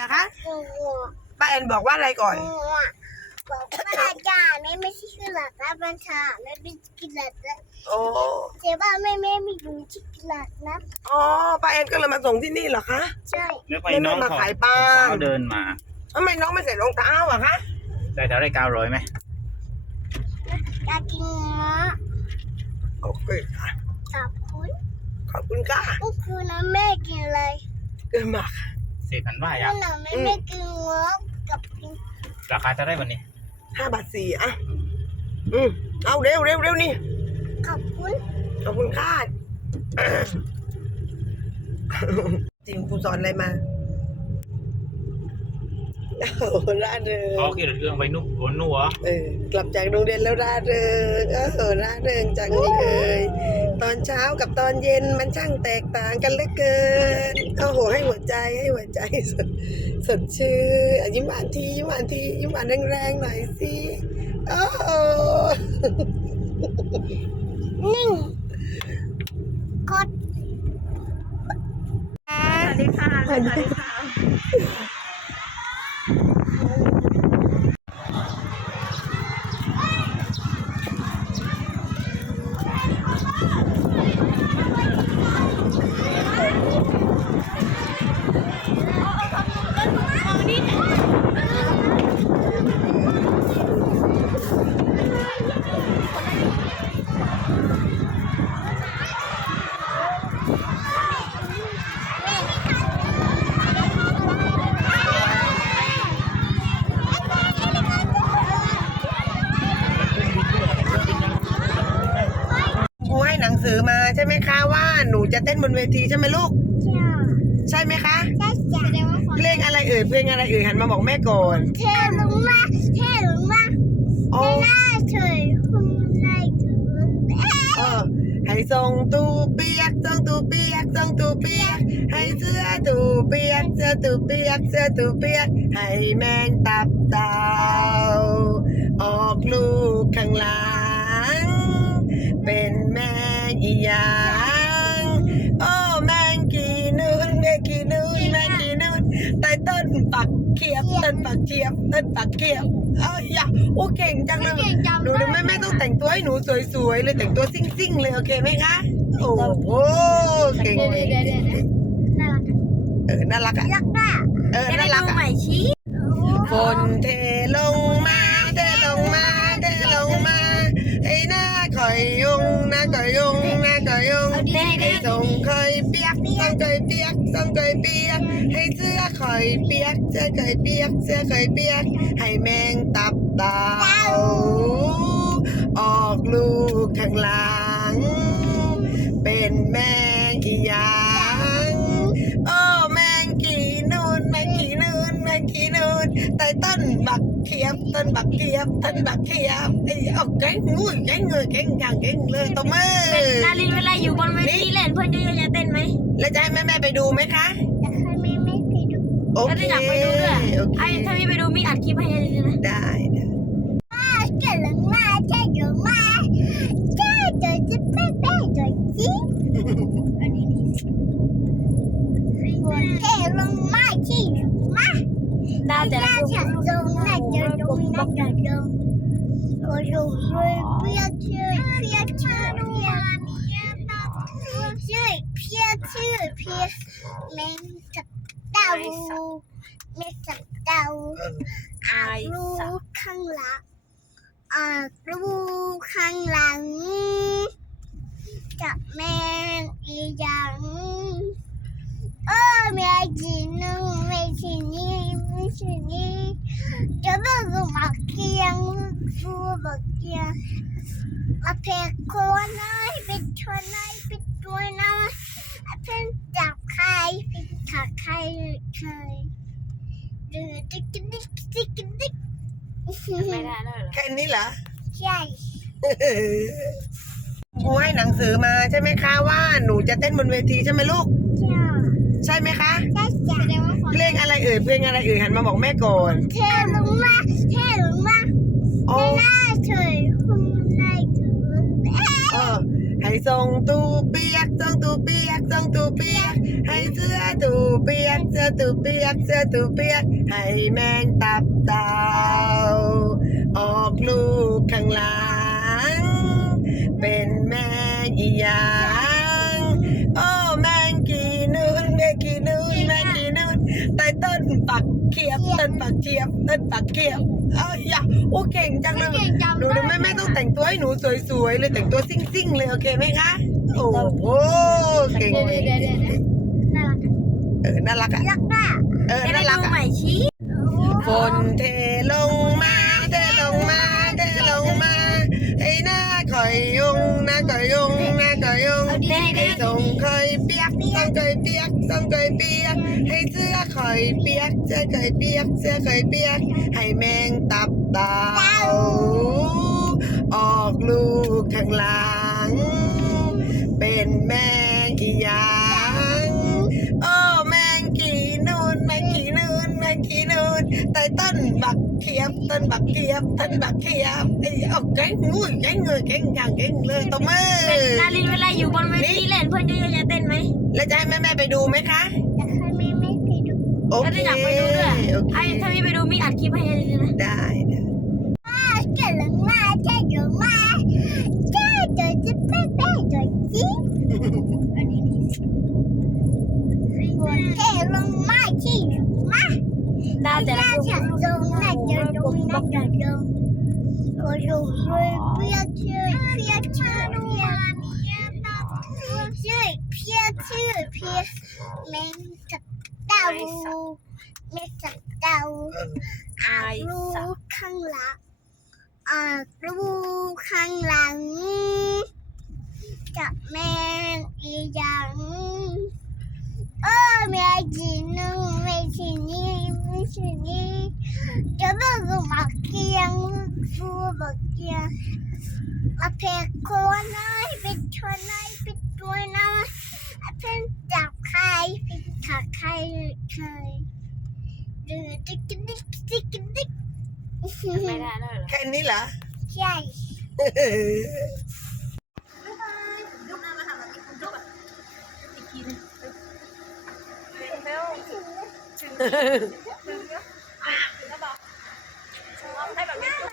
นะคะงูป้าแอนบอกว่าอะไรก่อนงูอะบอกว่าจ่าไม่ไม่ใช่คือหลักนะบัญชาไม่เป็นกิลัดนะโอ้เจ๊ว่าไม่ไม่ไม่ดูที่กิลัดนะอ๋อป้าแอนก็เลยมาส่งที่นี่เหรอคะใช่แล้วไปน้องไม่มาเขาขายปลาเขาเดินมาทำไมน้องไม่ใส่รองเท้าอะคะได้เท่าไรเก้าร้อยไหมอยากกินเงาะโอเคค่ะขอบคุณขอบคุณค่ะก็คือนะแม่กินอะไรเกินมาก สี่พันบาทก็อะหนูไม่ไม่กินเงาะกับกินราคาเท่าไรวันนี้ห้าบาทสี่อะอืมเอาเร็วเร็วเร็วนี่ ขอบคุณขอบคุณค่ะจริงครูสอนอะไรมาโอ้โห ร่าเริงเขาขี่รถเครื่องไปนุกบนนัวเออกลับจากโรงเรียนแล้วร่าเริงเออร่าเริงจังเลย ตอนเช้ากับตอนเย็นมันช่างแตกต่างกันเหลือเกินโอ้โหให้หัวใจให้หัวใจสดสดชื่นอะยิ้มหวานทียิ้มหวานทียิ้มหวานแรงๆหน่อยสิโอ้โหนิ่งกดสวัสดีค่ะสวัสดีค่ะ ครูให้หนัง สือมาใช่ไหมคะว่าหนูจะเต้นบนเวทีใช่ไหมลูกจ้าใช่ไหมคะจ้าจ้าเพลงอะไรเอ่ยเพลงอะไรเอ่ยหันมาบอกแม่ก่อนเท่ลงมาเท่ลงมาโอ้หน้าเฉยคุณนายเกินเออให้ส่งตูเปียกส่งตูเปียกส่งตูเปียก ให้เสื้อตูเปียกเสื้อตูเปียกเสื้อตูเปียก ให้แมงตับเต่าออกลูกข้างหลัง เป็นแมงอีหยางโอ้แมงกี่นูนแมงกี่นูนแมงกี่นูนใต้ต้นปักเขียบต้นปักเขียบต้นปักเขียบเอ้ยอย่าโอ้เก่งจังเลยเก่งจังหนูหนูไม่ไม่ต้องแต่งตัวให้หนูสวยๆเลยแต่งตัวซิ่งๆเลยโอเคไหมคะโอ้โหเก่งเก่งเก่งเก่งน่ารักเออน่ารักอะรักอะเออน่ารักอะชี้ฝนเทลงมาเทลงมาเทลงมาให้หน้าคอยยุงหน้าคอยยุงหน้า คอยยุงให้ส่งคอยเปียกส่งคอยเปียกส่งคอยเปียก ให้เสื้อคอยเปียกเสื้อคอยเปียกเสื้อคอยเปียก ให้แมงตับเต่าออกลูกข้างหลัง เป็นแมงกี่ยา เขียบต้นบักเขียบต้นบักเขียบไอ้เอาแก่งงูแก่งเงยแก่งอย่างแก่งเลยตบมือนารินเวลาอยู่บนเวทีเล่นเพื่อนเยอะๆจะเต้นไหมแล้วจะให้แม่แม่ๆไปดูไหมคะอยากให้แม่ไม่ไปดูโอก็เคจะอยากไปดูด้วยโอเคไอ้ถ้าพี่ไปดูมีอัดคลิปให้นารินนะได้ได้ อ่าเก่งมากเท่ลงมาเท่เจ๋จะเป๊ะเป๊ะจ๋จีอันนี้ดีเท่ลงมาที่มา ดาวแต่ละ น่า คน จะลงน่าจะลงน่าจะลงโอ้ยเลยเพียชื่อเพียชื่อเพียชื่อเพีย ชื่อเพียแมงสับเต่าแมงสับเต่าอารูข้างหลังอารูข้างหลังจับแมงอีหยังเออแม่จีนึงแม่ทีนี้แม่ทีนี้จะเลิกมาเกียงฟูบักเกียงมาเพกโคนไอ้เป็นชนไอ้เป็นตัวน้อยเป็นจับใครเป็นถักใครใคร ดิกดิกดิกดิกดิก ไม่ได้ แล้วเหรอแค่นี้เหรอ ใช่ ครูให้หนังสือมาใช่ไหมคะว่าหนูจะเต้นบนเวทีใช่ไหมลูก ใช่ใช่ไหมคะ ใช่จ้ะเพลงอะไรเอ่ยเพลงอะไรเอ่ยหันมาบอกแม่ก่อนเท่ลงมาเท่ลงมาโอ้หน้าเฉยคุณนายเกินเออให้ส่งตูเปียกส่งตูเปียกส่งตูเปียก ให้เสื้อตูเปียกเสื้อตูเปียกเสื้อตูเปียก ให้แมงตับเต่า ออกลูกข้างหลัง เป็นแมงอีหยางโอ้แมงกีนูนแมงกีนูนแมงกีนูนใต้ต้นปักเขียบต้นปักเขียบต้นปักเขียบเอ้ยอย่าโอ้เก่งจังเลยเก่งจังหนูไม่ไม่ต้องแต่งตัวให้หนูสวยๆเลยแต่งตัวซิ่งๆเลยโอเคไหมคะโอ้โหเก่งเดี๋ยวเลยเดี๋ยวเดี๋ยวเดี๋ยวน่ารักเออน่ารักอะรักมากเออจะได้น่ารักดูอะใหม่ชี้ฝนเทลงมาเทลงมาเทลงมาให้หน้าคอยย งหน้าคอยยงหน้าคอยยงเด้เด้ให้ส่งคอยเปียกส่งคอยเปียกส่งคอยเปียก ให้เสื้อคอยเปียก เสื้อคอยเปียก เสื้อคอยเปียก ให้แมงตับเต่าออกลูกข้างหลัง เขียบต้นบักเขียบต้นบักเขียบไอ้เอาแก่งงุ้ยแก่งเงยแก่งอย่างแก่งเลยตบมือนารินเวลาอยู่บนเวทีเล่นเพื่อนเยอะๆจะเต้นไหมแล้วจะให้แม่แม่ๆไปดูไหมคะแต่ใครไม่ไม่ไปดูโอถ้าเคได้อยากไปดูด้วยโอเคไอ้ถ้ามีไปดูมีอัดคลิปให้เลยนะได้ได้ว่าเก่งมากเก่งมากเก่งจะจะเป๊ะเป๊ะจะจริงฝนเทลงมาที่มาด าวแต่ละ 那 ลูก 想中，那就中，那就中。我就会不要去，不要去，不要去，偏去偏，没找到，没找到，啊路ข้างหลังอ่าลูกข้างหลังจับแมงอีหยัง เออแม่จีนึงไม่ใช่นี่ไม่ใช่นี่จะเบิกมาเกียงฟูบักเกียงมาเพกคนไหนเป็นชนไหนเป็นตัวนะเป็นจับใครเป็นถักใครใครดื้อติ๊กติ๊กติ๊กติ๊กไม่ได้แล้วเหรอแค่นี้เหรอใช่ ไ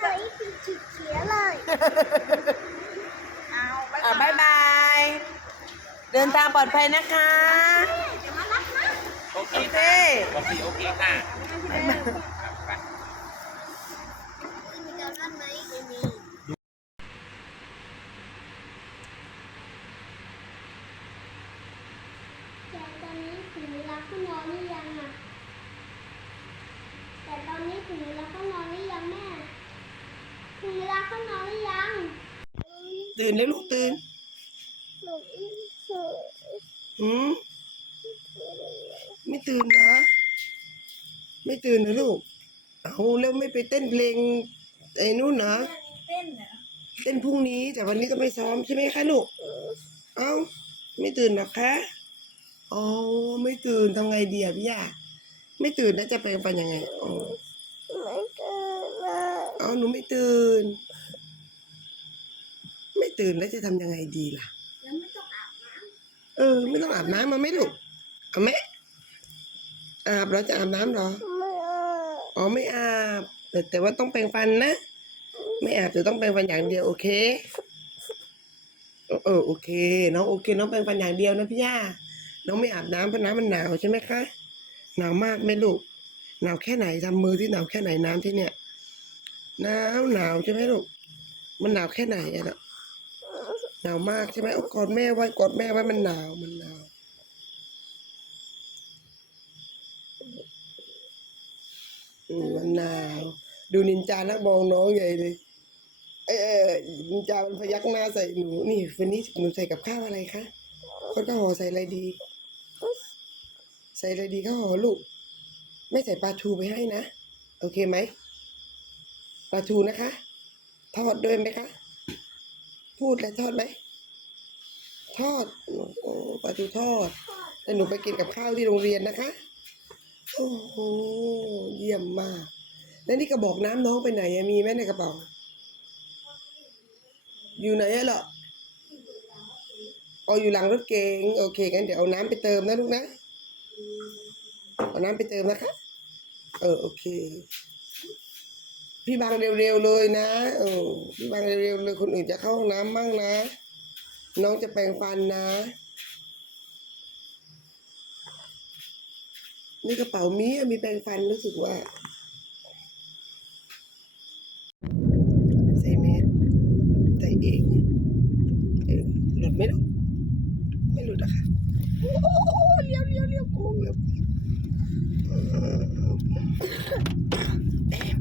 ปผิดเขียเลยอะบายบาย เดินทางปลอดภัยนะคะโอเคโอเคโอเคโอเคค่ะการนั่นไหมไม่มีแต่ตอนนี้ถึงเวลาเข้านอนหรือยังอะ แต่ตอนนี้ถึงเวลาเข้านอนหรือยังแม่ ถึงเวลาเข้านอนหรือยัง ตื่นแล้วลูกตื่นหืมไม่ตื่นเหรอไม่ตื่นเหรอลูกเอาแล้วไม่ไปเต้นเพลงไอ้นู่นเหรอเต้นเหรอเต้นพรุ่งนี้แต่วันนี้ก็ไม่ซ้อมใช่ไหมคะลูกเอ้าไม่ตื่นเหรอคะอ๋อไม่ตื่นทำไงดีอะพี่ยาไม่ตื่นแล้วจะไปฟันยังไงอ๋อไม่ตื่นเลยอ๋อหนูไม่ตื่น ไม่ตื่นแล้วจะทำยังไงดีล่ะ แล้วไม่ต้องอาบน้เออ ไม่ต้องอาบน้ำมาไหม่ลูกเอาไหมอาบเราจะอาบน้ำเหรอำไม่อาบอ๋อไม่อาบ แต่แต่ว่าต้องแปรงฟันนะ ไม่อาบแต่ต้องแปรงฟันอย่างเดียวโอเค เออเออโอเคน้องโอเค น้องแปรงฟันอย่างเดียวนะพี่ย่า น้องไม่อาบน้ำเพราะน้ำมันหนาวใช่ไหมคะ หนาวมากไหมลูก หนาวแค่ไหนทำมือที่หนาวแค่ไหนน้ำที่เนี่ย หนาวหนาวใช่ไหมลูก มันหนาวแค่ไหนอะเนาะ หนาวมากใช่ไหมเอากอดแม่ไว้กอดแม่ไว้มันหนาวมันหนาวมันหนาว ดูนินจานักมองน้องใหญ่เลยเออเออนินจามันพยักหน้าใส่หนูนี่วันนี้หนูใส่กับข้าวอะไรคะคนก็ห่อใส่อะไรดี ใส่อะไรดีข้าวห่อลูก ไม่ใส่ปลาทูไปให้นะ โอเคไหมปลาทูนะคะ ทอดด้วยไหมคะ พูดแล้วทอดไหมทอดโอ้ปลาทูทอดแล้วหนูไปกินกับข้าวที่โรงเรียนนะคะ โอ้โหเยี่ยมมาก แล้วนี่กระบอกน้ำน้องไปไหนมีไหมในกระเป๋าอยู่ไหนอะเหรอเอาอยู่หลังรถเก๋งโอเคงั้นเดี๋ยวเอาน้ำไปเติมนะลูกนะเเอาน้ำไปเติมนะคะ เออโอเค พี่บางเร็วๆเลยนะเออพี่บางเร็วๆเลยคนอื่นจะเข้าห้องน้ำมั่งนะ น้องจะแปรงฟันนะ นี่กระเป๋ามีอะมีแปรงฟันรู้สึกว่าใส่เมสใส่เองเออหลุดไหมลูกไม่หลุดอะค่ะโอ้เลี้ยวเลี้ยวเลี้ยวโกงเลี้ยวเออแอบ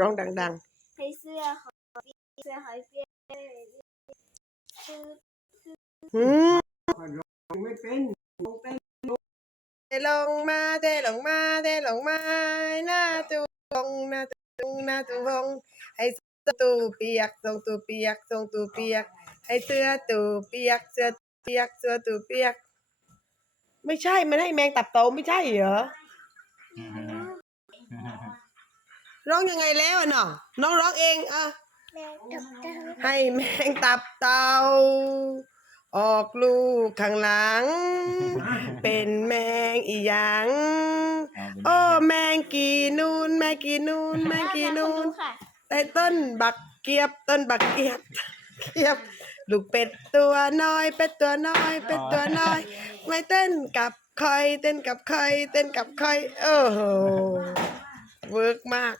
ร้องดังให้เสื้อของเสื้อหอยเปียกคือๆหืมไม่เป็นเทลงมาเทลงมาเทลงมาหน้าตูพงหน้าตูพงหน้าตูพงให้เสื้อตูเปียกทรงตูเปียกทรงตูเปียก ให้เสื้อตูเปียกเสื้อเปียกเสื้อตูเปียก ไม่ใช่มันให้แมงตับโตไม่ใช่เหรอ ร้องยังไงแล้วอะเนาะน้องร้องเองอะแม่กับเต้าให้แมงตับเตาออกลูกข้างหลัง เป็นแมงอีหยังโอ้แมงกีนูนแมงกีนูนแมงกีนูนค่ะใต้ต้นบักเกียบต้นบักเกียบเกียบลูกเป็ดตัวน้อย เป็ดตัวน้อย เป็ดตัวน้อย ไม่เต้นกับคอย เต้นกับคอย เต้นกับคอย โอ้โหเวิร์กมาก